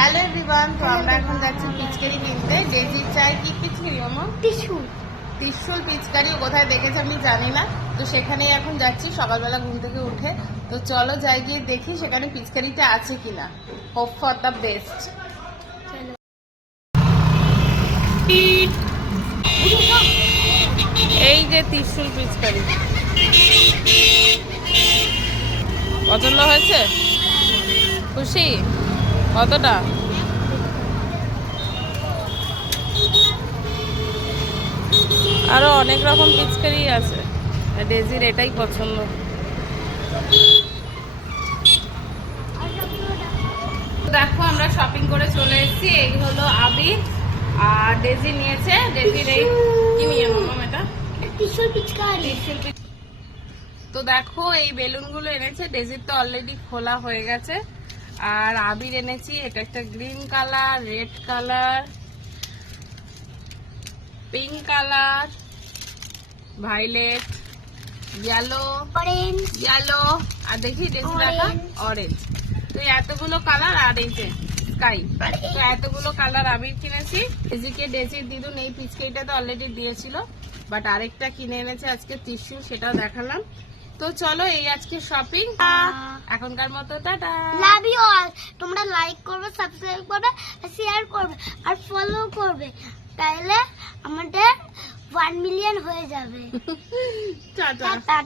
Hello everyone, তো আমরা এখন যাচ্ছি পিচকারি কিনতে। ডেজির চাই কি পিচকারি মামা? ত্রিশুল পিচকারি কোথায় দেখেছে আমি জানি না, তো সেখানেই এখন যাচ্ছি সকালবেলা ঘুম থেকে উঠে। তো চলো যাই গিয়ে দেখি সেখানে পিচকারিটা আছে কিনা। Hope for the best. এই যে ত্রিশুল পিচকারি, পছন্দ হয়েছে? খুশি? কতটা? আরো অনেক রকম পিচকারি আছে, ডেজির এটাই পছন্দ। দেখো আমরা শপিং করে চলে এসেছি। এই হলো আবির আর ডেজি নিয়েছে। ডেজির এই কি নিয়ে মামা? এটা ত্রিশুল পিচকারি। তো দেখো এই বেলুনগুলো এনেছে। ডেজির তো অলরেডি খোলা হয়ে গেছে। আর আবির এনেছি এটা একটা green colour, red colour, pink colour, violet, yellow, আর দেখি ডেজি দেখা অরেঞ্জ। তো এতগুলো কালার, আর এই যে স্কাই। তো এতগুলো কালার আবির কিনেছি। ডেজিকে ডেজির দিদুন এই পিচকারিটা তো অলরেডি দিয়েছিল, বাট আরেকটা কিনে এনেছে আজকে টিস্যু, সেটাও দেখালাম। তো চলো এই আজকে শপিং। এখনকার মতো টাটা, লাভ ইউ অল। তোমরা লাইক করবে, সাবস্ক্রাইব করবে, শেয়ার করবে আর ফলো করবে, তাহলে আমাদের 1 মিলিয়ন হয়ে যাবে। টাটা।